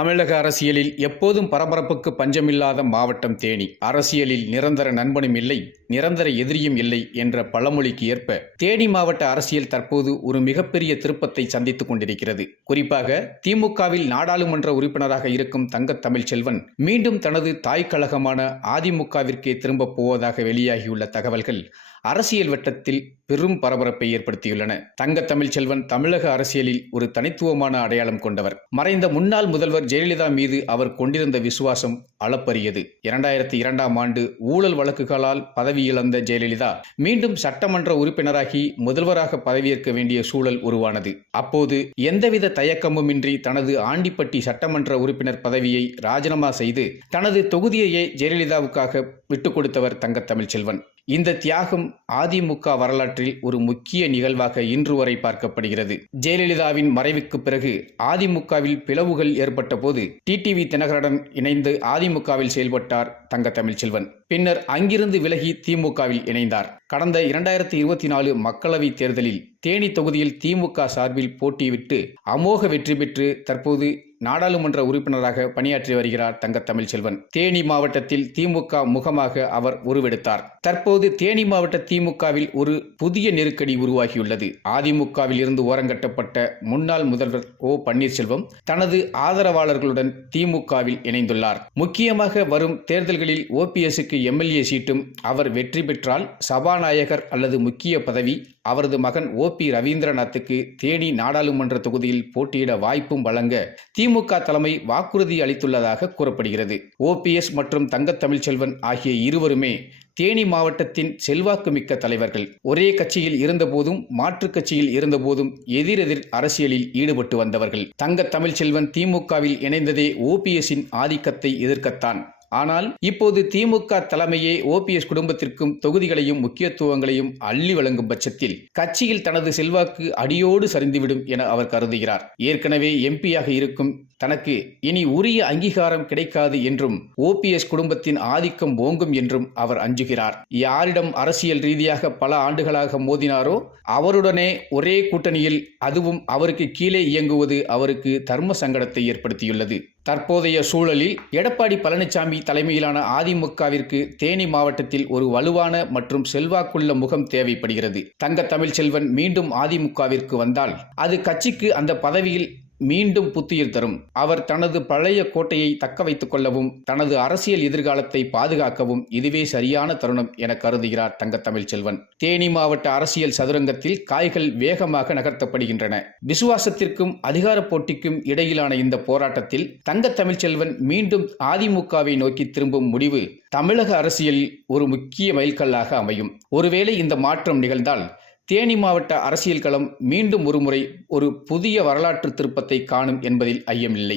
தமிழக அரசியலில் எப்போதும் பரபரப்புக்கு பஞ்சமில்லாத மாவட்டம் தேனி. அரசியலில் நிரந்தர நண்பனும் இல்லை, நிரந்தர எதிரியும் இல்லை என்ற பழமொழிக்கு ஏற்ப தேனி மாவட்ட அரசியல் தற்போது ஒரு மிகப்பெரிய திருப்பத்தை சந்தித்துக் கொண்டிருக்கிறது. குறிப்பாக திமுகவில் நாடாளுமன்ற உறுப்பினராக இருக்கும் தங்கத்தமிழ்ச்செல்வன் மீண்டும் தனது தாய் கழகமான அதிமுகவிற்கே திரும்பப் போவதாக வெளியாகியுள்ள தகவல்கள் அரசியல் வட்டத்தில் பெரும் பரபரப்பை ஏற்படுத்தியுள்ளன. தங்கத்தமிழ்ச்செல்வன் தமிழக அரசியலில் ஒரு தனித்துவமான அடையாளம் கொண்டவர். மறைந்த முன்னாள் முதல்வர் ஜெயலலிதா மீது அவர் கொண்டிருந்த விசுவாசம் அளப்பரியது. 2002ஆம் ஆண்டு ஊழல் வழக்குகளால் பதவி இழந்த ஜெயலலிதா மீண்டும் சட்டமன்ற உறுப்பினராகி முதல்வராக பதவியேற்க வேண்டிய சூழல் உருவானது. அப்போது எந்தவித தயக்கமுமின்றி தனது ஆண்டிப்பட்டி சட்டமன்ற உறுப்பினர் பதவியை ராஜினாமா செய்து தனது தொகுதியையே ஜெயலலிதாவுக்காக விட்டுக் கொடுத்தவர் தங்கத்தமிழ்ச்செல்வன். இந்த தியாகம் அதிமுக வரலாற்றில் ஒரு முக்கிய நிகழ்வாக இன்று வரை பார்க்கப்படுகிறது. ஜெயலலிதாவின் மறைவுக்கு பிறகு அதிமுகவில் பிளவுகள் ஏற்பட்ட போது டிடிவி தினகரனுடன் இணைந்து அதிமுகவில் செயல்பட்டார் தங்கத்தமிழ்ச்செல்வன். பின்னர் அங்கிருந்து விலகி திமுகவில் இணைந்தார். கடந்த 2024 மக்களவைத் தேர்தலில் தேனி தொகுதியில் திமுக சார்பில் போட்டியிட்டு அமோக வெற்றி பெற்று தற்போது நாடாளுமன்ற உறுப்பினராக பணியாற்றி வருகிறார் தங்கத்தமிழ்ச்செல்வன். தேனி மாவட்டத்தில் திமுக முகமாக அவர் உருவெடுத்தார். தற்போது தேனி மாவட்ட திமுகவில் ஒரு புதிய நெருக்கடி உருவாகியுள்ளது. அதிமுகவில் இருந்து ஓரங்கட்டப்பட்ட முன்னாள் முதல்வர் ஓ பன்னீர்செல்வம் தனது ஆதரவாளர்களுடன் திமுகவில் இணைந்துள்ளார். முக்கியமாக வரும் தேர்தல்களில் ஓபிஎஸ்க்கு எம்எல்ஏ சீட்டும், அவர் வெற்றி பெற்றால் சபாநாயகர் அல்லது முக்கிய பதவி அவரது மகன் ஓபி ரவீந்திரநாத்துக்கு தேனி நாடாளுமன்ற தொகுதியில் போட்டியிட வாய்ப்பும் வழங்க திமுக தலைமை வாக்குறுதி அளித்துள்ளதாக கூறப்படுகிறது. ஓபிஎஸ் மற்றும் தங்கத்தமிழ்ச்செல்வன் ஆகிய இருவருமே தேனி மாவட்டத்தின் செல்வாக்கு மிக்க தலைவர்கள். ஒரே கட்சியில் இருந்தபோதும் மாற்றுக் கட்சியில் இருந்தபோதும் எதிரெதிர் அரசியலில் ஈடுபட்டு வந்தவர்கள். தங்கத்தமிழ்ச்செல்வன் திமுகவில் இணைந்ததே ஓபிஎஸ்ஸின் ஆதிக்கத்தை எதிர்க்கத்தான். ஆனால் இப்போது திமுக தலைமையே ஓபிஎஸ் குடும்பத்திற்கும் தொகுதிகளையும் முக்கியத்துவங்களையும் அள்ளி வழங்கும் பட்சத்தில் கட்சியில் தனது செல்வாக்கு அடியோடு சரிந்துவிடும் என அவர் கருதுகிறார். ஏற்கனவே எம்பியாக இருக்கும் தனக்கு இனி உரிய அங்கீகாரம் கிடைக்காது என்றும் ஓபிஎஸ் குடும்பத்தின் ஆதிக்கம் ஓங்கும் என்றும் அவர் அஞ்சுகிறார். யாரிடம் அரசியல் ரீதியாக பல ஆண்டுகளாக மோதினாரோ அவருடனே ஒரே கூட்டணியில், அதுவும் அவருக்கு கீழே இயங்குவது அவருக்கு தர்ம சங்கடத்தை ஏற்படுத்தியுள்ளது. தற்போதைய சூழலில் எடப்பாடி பழனிசாமி தலைமையிலான அதிமுகவிற்கு தேனி மாவட்டத்தில் ஒரு வலுவான மற்றும் செல்வாக்குள்ள முகம் தேவைப்படுகிறது. தங்கத்தமிழ்ச்செல்வன் மீண்டும் அதிமுகவிற்கு வந்தால் அது கட்சிக்கு அந்த பதவியில் மீண்டும் புத்துயிர் தரும். அவர் தனது பழைய கோட்டையை தக்க வைத்துக் கொள்ளவும் தனது அரசியல் எதிர்காலத்தை பாதுகாக்கவும் இதுவே சரியான தருணம் என கருதுகிறார் தங்கத்தமிழ்ச்செல்வன். தேனி மாவட்ட அரசியல் சதுரங்கத்தில் காய்கள் வேகமாக நகர்த்தப்படுகின்றன. விசுவாசத்திற்கும் அதிகார போட்டிக்கும் இடையிலான இந்த போராட்டத்தில் தங்கத்தமிழ்ச்செல்வன் மீண்டும் அதிமுகவை நோக்கி திரும்பும் முடிவு தமிழக அரசியலில் ஒரு முக்கிய மைல்கல்லாக அமையும். ஒருவேளை இந்த மாற்றம் நிகழ்ந்தால் தேனி மாவட்ட அரசியல் களம் மீண்டும் ஒருமுறை ஒரு புதிய வரலாற்று திருப்பத்தை காணும் என்பதில் ஐயமில்லை.